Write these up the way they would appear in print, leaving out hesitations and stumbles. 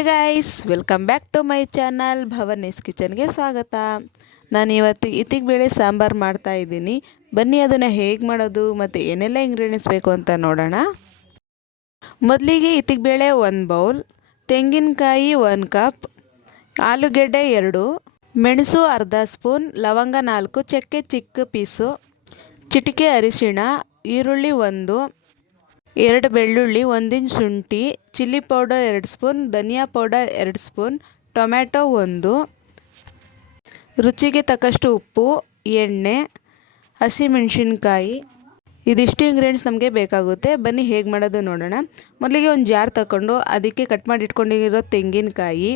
Hey guys, welcome back to my channel Bhavani's ಕಿಚನ್ಗೆ ಸ್ವಾಗತ. ನಾನು ಇವತ್ತು ಇತ್ತಿಗೆ ಬೇಳೆ ಸಾಂಬಾರು ಮಾಡ್ತಾ ಇದ್ದೀನಿ. ಬನ್ನಿ ಅದನ್ನು ಹೇಗೆ ಮಾಡೋದು ಮತ್ತು ಏನೆಲ್ಲ ಇಂಗ್ರೀಡಿಯೆಂಟ್ಸ್ ಬೇಕು ಅಂತ ನೋಡೋಣ. ಮೊದಲಿಗೆ ಇತ್ತಿಗೆ ಬೇಳೆ 1 ಬೌಲ್, ತೆಂಗಿನಕಾಯಿ 1 ಕಪ್, ಆಲೂಗೆಡ್ಡೆ 2, ಮೆಣಸು ಅರ್ಧ ಸ್ಪೂನ್, ಲವಂಗ 4, ಚಕ್ಕೆ ಚಿಕ್ಕ ಪೀಸು, ಚಿಟಿಕೆ ಅರಿಶಿಣ, ಈರುಳ್ಳಿ 1, 2 ಬೆಳ್ಳುಳ್ಳಿ, 1 ಇಂಚ್ ಶುಂಠಿ, ಚಿಲ್ಲಿ ಪೌಡರ್ 2 ಸ್ಪೂನ್, ಧನಿಯಾ ಪೌಡರ್ 2 ಸ್ಪೂನ್, ಟೊಮ್ಯಾಟೊ 1, ರುಚಿಗೆ ತಕ್ಕಷ್ಟು ಉಪ್ಪು, ಎಣ್ಣೆ, ಹಸಿಮೆಣಸಿನ್ಕಾಯಿ. ಇದಿಷ್ಟು ಇಂಗ್ರೀಡಿಯೆಂಟ್ಸ್ ನಮಗೆ ಬೇಕಾಗುತ್ತೆ. ಬನ್ನಿ ಹೇಗೆ ಮಾಡೋದು ನೋಡೋಣ. ಮೊದಲಿಗೆ ಒಂದು ಜಾರ್ ತಗೊಂಡು ಅದಕ್ಕೆ ಕಟ್ ಮಾಡಿ ಇಟ್ಕೊಂಡಿರೋ ತೆಂಗಿನಕಾಯಿ,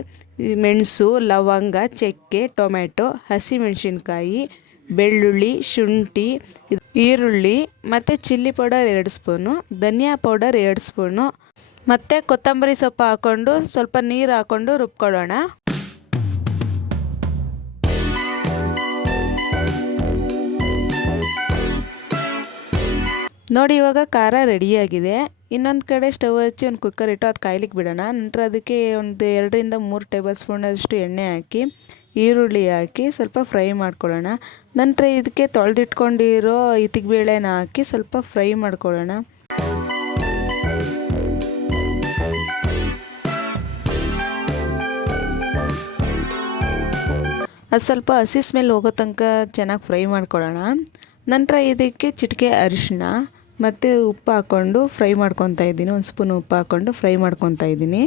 ಮೆಣಸು, ಲವಂಗ, ಚಕ್ಕೆ, ಟೊಮ್ಯಾಟೊ, ಹಸಿಮೆಣಸಿನ್ಕಾಯಿ, ಬೆಳ್ಳುಳ್ಳಿ, ಶುಂಠಿ, ಈರುಳ್ಳಿ ಮತ್ತು ಚಿಲ್ಲಿ ಪೌಡರ್ 2 ಸ್ಪೂನು, ಧನಿಯಾ ಪೌಡರ್ 2 ಸ್ಪೂನು ಮತ್ತು ಕೊತ್ತಂಬರಿ ಸೊಪ್ಪು ಹಾಕ್ಕೊಂಡು ಸ್ವಲ್ಪ ನೀರು ಹಾಕ್ಕೊಂಡು ರುಬ್ಕೊಳ್ಳೋಣ. ನೋಡಿ, ಇವಾಗ ಖಾರ ರೆಡಿಯಾಗಿದೆ. ಇನ್ನೊಂದು ಕಡೆ ಸ್ಟವ್ ಹಚ್ಚಿ ಒಂದು ಕುಕ್ಕರ್ ಇಟ್ಟು ಅದು ಕಾಯ್ಲಿಕ್ಕೆ ಬಿಡೋಣ. ನಂತರ ಅದಕ್ಕೆ ಒಂದು 2 ರಿಂದ 3 ಟೇಬಲ್ ಸ್ಪೂನಷ್ಟು ಎಣ್ಣೆ ಹಾಕಿ ಈರುಳ್ಳಿ ಹಾಕಿ ಸ್ವಲ್ಪ ಫ್ರೈ ಮಾಡ್ಕೊಳ್ಳೋಣ. ನಂತರ ಇದಕ್ಕೆ ತೊಳೆದಿಟ್ಕೊಂಡಿರೋ ಇತ್ತಿಗೆ ಬೇಳೆನ ಹಾಕಿ ಸ್ವಲ್ಪ ಫ್ರೈ ಮಾಡ್ಕೊಳ್ಳೋಣ. ಅದು ಸ್ವಲ್ಪ ಹಸಿ ಸ್ಮೆಲ್ ಹೋಗೋ ತನಕ ಚೆನ್ನಾಗಿ ಫ್ರೈ ಮಾಡ್ಕೊಳ್ಳೋಣ. ನಂತರ ಇದಕ್ಕೆ ಚಿಟಿಕೆ ಅರಿಶಿಣ ಮತ್ತು ಉಪ್ಪು ಹಾಕ್ಕೊಂಡು ಫ್ರೈ ಮಾಡ್ಕೊತಾ ಇದ್ದೀನಿ. 1 ಸ್ಪೂನ್ ಉಪ್ಪು ಹಾಕ್ಕೊಂಡು ಫ್ರೈ ಮಾಡ್ಕೊತಾ ಇದ್ದೀನಿ.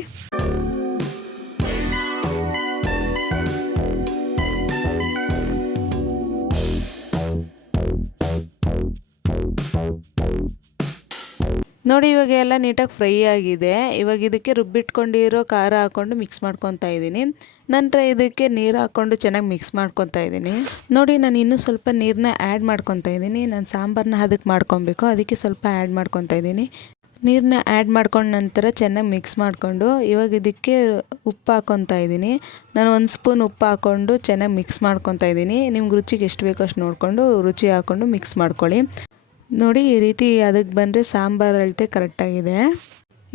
ನೋಡಿ, ಇವಾಗ ಎಲ್ಲ ನೀಟಾಗಿ ಫ್ರೈ ಆಗಿದೆ. ಇವಾಗ ಇದಕ್ಕೆ ರುಬ್ಬಿಟ್ಕೊಂಡಿರೋ ಖಾರ ಹಾಕ್ಕೊಂಡು ಮಿಕ್ಸ್ ಮಾಡ್ಕೊತಾ ಇದ್ದೀನಿ. ನಂತರ ಇದಕ್ಕೆ ನೀರು ಹಾಕ್ಕೊಂಡು ಚೆನ್ನಾಗಿ ಮಿಕ್ಸ್ ಮಾಡ್ಕೊತಾ ಇದ್ದೀನಿ. ನೋಡಿ, ನಾನು ಇನ್ನೂ ಸ್ವಲ್ಪ ನೀರನ್ನ ಆ್ಯಡ್ ಮಾಡ್ಕೊತಾ ಇದ್ದೀನಿ. ನಾನು ಸಾಂಬಾರನ್ನ ಅದಕ್ಕೆ ಮಾಡ್ಕೊಬೇಕು, ಅದಕ್ಕೆ ಸ್ವಲ್ಪ ಆ್ಯಡ್ ಮಾಡ್ಕೊತಾ ಇದ್ದೀನಿ. ನೀರನ್ನ ಆ್ಯಡ್ ಮಾಡ್ಕೊಂಡ ನಂತರ ಚೆನ್ನಾಗಿ ಮಿಕ್ಸ್ ಮಾಡಿಕೊಂಡು ಇವಾಗ ಇದಕ್ಕೆ ಉಪ್ಪು ಹಾಕ್ಕೊತಾ ಇದ್ದೀನಿ. ನಾನು 1 ಸ್ಪೂನ್ ಉಪ್ಪು ಹಾಕ್ಕೊಂಡು ಚೆನ್ನಾಗಿ ಮಿಕ್ಸ್ ಮಾಡ್ಕೊತಾ ಇದ್ದೀನಿ. ನಿಮ್ಗೆ ರುಚಿಗೆ ಎಷ್ಟು ಬೇಕೋ ಅಷ್ಟು ನೋಡಿಕೊಂಡು ರುಚಿ ಹಾಕ್ಕೊಂಡು ಮಿಕ್ಸ್ ಮಾಡ್ಕೊಳ್ಳಿ. ನೋಡಿ, ಈ ರೀತಿ ಅದಕ್ಕೆ ಬಂದರೆ ಸಾಂಬಾರು ಅಳತೆ ಕರೆಕ್ಟಾಗಿದೆ.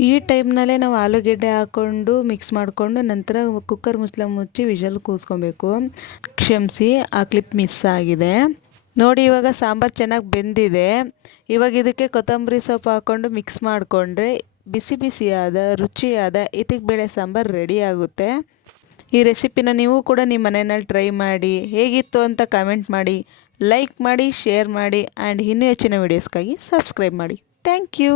ಈ ಟೈಮ್ನಲ್ಲೇ ನಾವು ಆಲೂಗೆಡ್ಡೆ ಹಾಕ್ಕೊಂಡು ಮಿಕ್ಸ್ ಮಾಡಿಕೊಂಡು ನಂತರ ಕುಕ್ಕರ್ ಮುಚ್ಚಿ ವಿಷಲ್ ಕೂರಿಸ್ಕೊಬೇಕು. ಕ್ಷಮಿಸಿ, ಆ ಕ್ಲಿಪ್ ಮಿಸ್ ಆಗಿದೆ. ನೋಡಿ, ಇವಾಗ ಸಾಂಬಾರು ಚೆನ್ನಾಗಿ ಬೆಂದಿದೆ. ಇವಾಗ ಇದಕ್ಕೆ ಕೊತ್ತಂಬರಿ ಸೊಪ್ಪು ಹಾಕ್ಕೊಂಡು ಮಿಕ್ಸ್ ಮಾಡಿಕೊಂಡ್ರೆ ಬಿಸಿ ಬಿಸಿಯಾದ ರುಚಿಯಾದ ಇತ್ತಿಗೆ ಬೇಳೆ ಸಾಂಬಾರು ರೆಡಿ ಆಗುತ್ತೆ. ಈ ರೆಸಿಪಿನ ನೀವು ಕೂಡ ನಿಮ್ಮ ಮನೆಯಲ್ಲಿ ಟ್ರೈ ಮಾಡಿ ಹೇಗಿತ್ತು ಅಂತ ಕಮೆಂಟ್ ಮಾಡಿ, ಲೈಕ್ ಮಾಡಿ, ಶೇರ್ ಮಾಡಿ ಆ್ಯಂಡ್ ಇನ್ನೂ ಹೆಚ್ಚಿನ ವೀಡಿಯೋಸ್ಗಾಗಿ ಸಬ್ಸ್ಕ್ರೈಬ್ ಮಾಡಿ. Thank you.